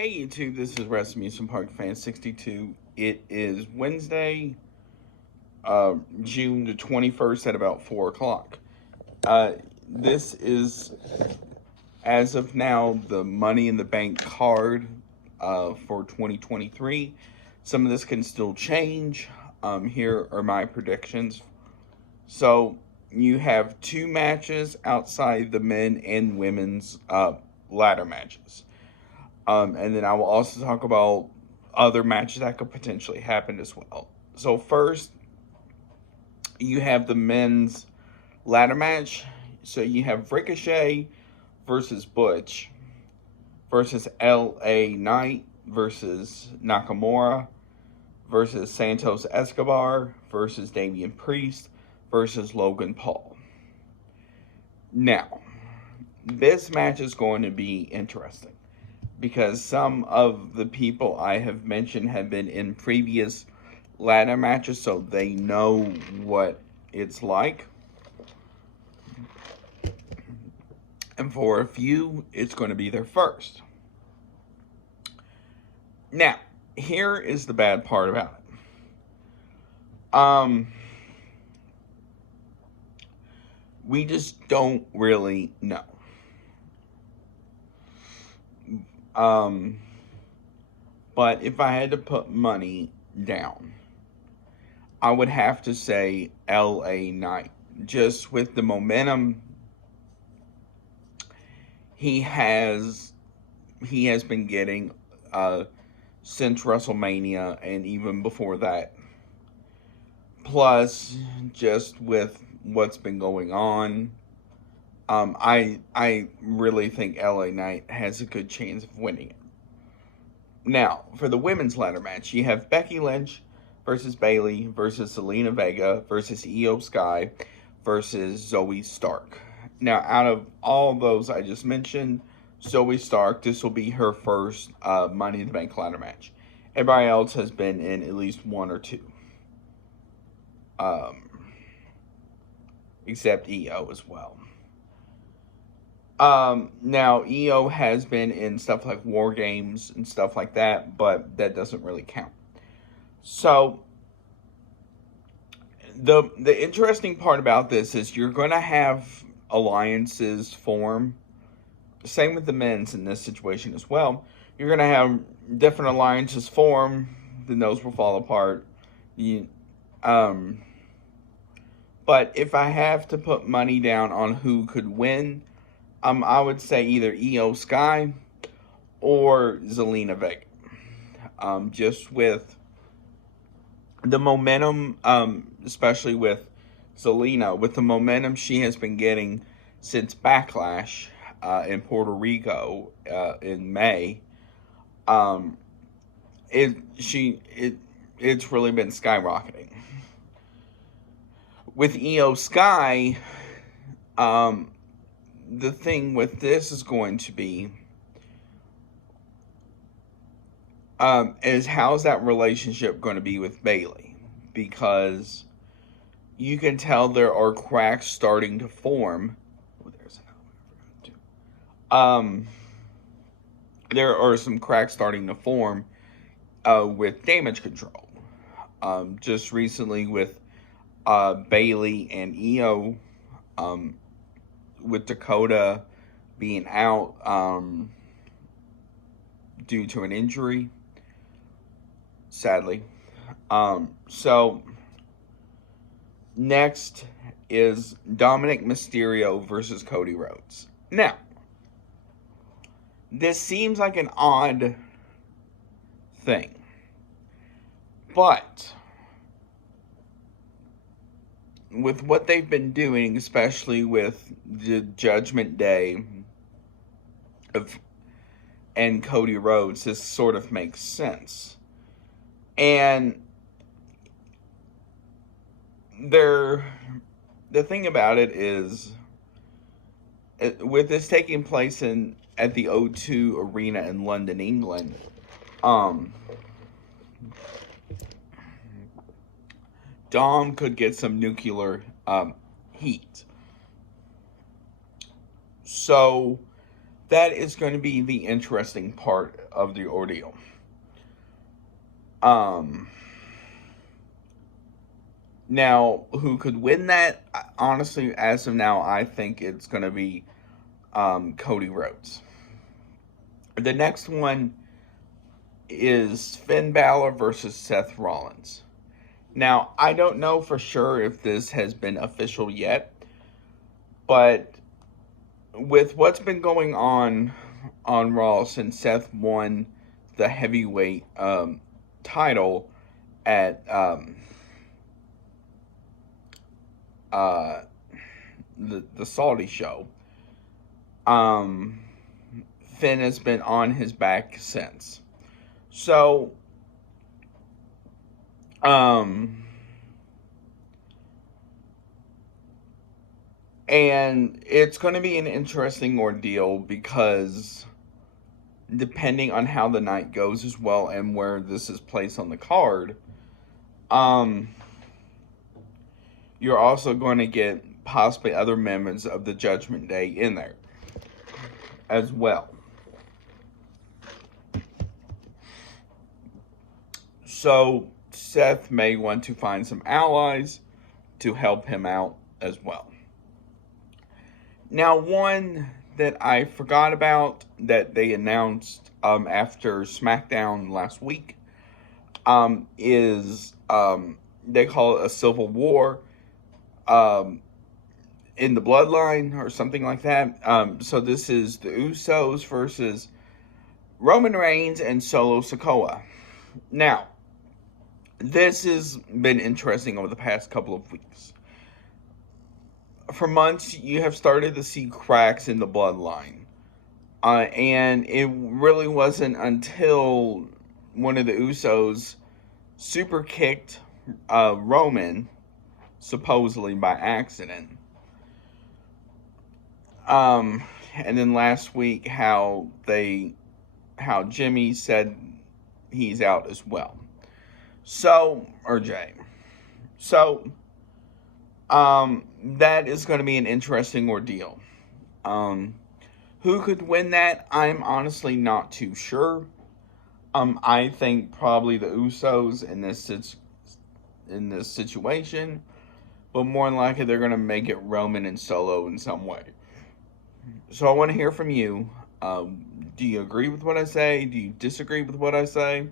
Hey YouTube, this is Rasmussen Park Fan 62. It is Wednesday, June the 21st at about 4 o'clock. This is, as of now, the Money in the Bank card for 2023. Some of this can still change. Here are my predictions. So, you have two matches outside the men and women's ladder matches. And then I will also talk about other matches that could potentially happen as well. So first, you have the men's ladder match. So you have Ricochet versus Butch versus LA Knight versus Nakamura versus Santos Escobar versus Damian Priest versus Logan Paul. Now, this match is going to be interesting because some of the people I have mentioned have been in previous ladder matches, so they know what it's like. And for a few, it's going to be their first. Now, here is the bad part about it. We just don't really know. But if I had to put money down, I would have to say LA Knight. Just with the momentum he has been getting since WrestleMania and even before that. Plus, just with what's been going on, I really think LA Knight has a good chance of winning it. Now, for the women's ladder match, you have Becky Lynch versus Bayley versus Zelina Vega versus Io Sky versus Zoe Stark. Now, out of all those I just mentioned, Zoe Stark, this will be her first Money in the Bank ladder match. Everybody else has been in at least one or two. Except Io as well. Now, Io has been in stuff like War Games and stuff like that, but that doesn't really count. So, the interesting part about this is you're going to have alliances form. Same with the men's in this situation as well. You're going to have different alliances form, then those will fall apart. But if I have to put money down on who could win, I would say either Io Sky or Zelina Vega. Just with the momentum, especially with Zelina, with the momentum she has been getting since Backlash in Puerto Rico in May, it's really been skyrocketing. With Io Sky, the thing with this is going to be is how's that relationship going to be with Bayley? Because you can tell there are cracks starting to form. Oh, there's another one I forgot to. There are some cracks starting to form with Damage Control. Just recently with Bayley and Io, with Dakota being out due to an injury, sadly. So next is Dominic Mysterio versus Cody Rhodes. Now, this seems like an odd thing, but with what they've been doing, especially with the Judgment Day and Cody Rhodes, this sort of makes sense. And the thing about it is, with this taking place at the O2 Arena in London, England, Dom could get some nuclear heat. So That is going to be the interesting part of the ordeal. Now, who could win that? Honestly, as of now, I think it's going to be Cody Rhodes. The next one is Finn Balor versus Seth Rollins. Now, I don't know for sure if this has been official yet, but with what's been going on Raw since Seth won the heavyweight title at the Saudi show, Finn has been on his back since. So, and it's going to be an interesting ordeal because depending on how the night goes as well and where this is placed on the card, you're also going to get possibly other members of the Judgment Day in there as well. So Seth may want to find some allies to help him out as well. Now, one that I forgot about that they announced after SmackDown last week is they call it a civil war in the bloodline or something like that. So this is the Usos versus Roman Reigns and Solo Sikoa. Now, this has been interesting over the past couple of weeks. For months, you have started to see cracks in the bloodline. And it really wasn't until one of the Usos super kicked Roman, supposedly by accident. And then last week, how Jimmy said he's out as well. Or Jay. So, that is going to be an interesting ordeal. Who could win that? I'm honestly not too sure. I think probably the Usos in this situation, but more than likely they're going to make it Roman and Solo in some way. So I want to hear from you. Do you agree with what I say? Do you disagree with what I say?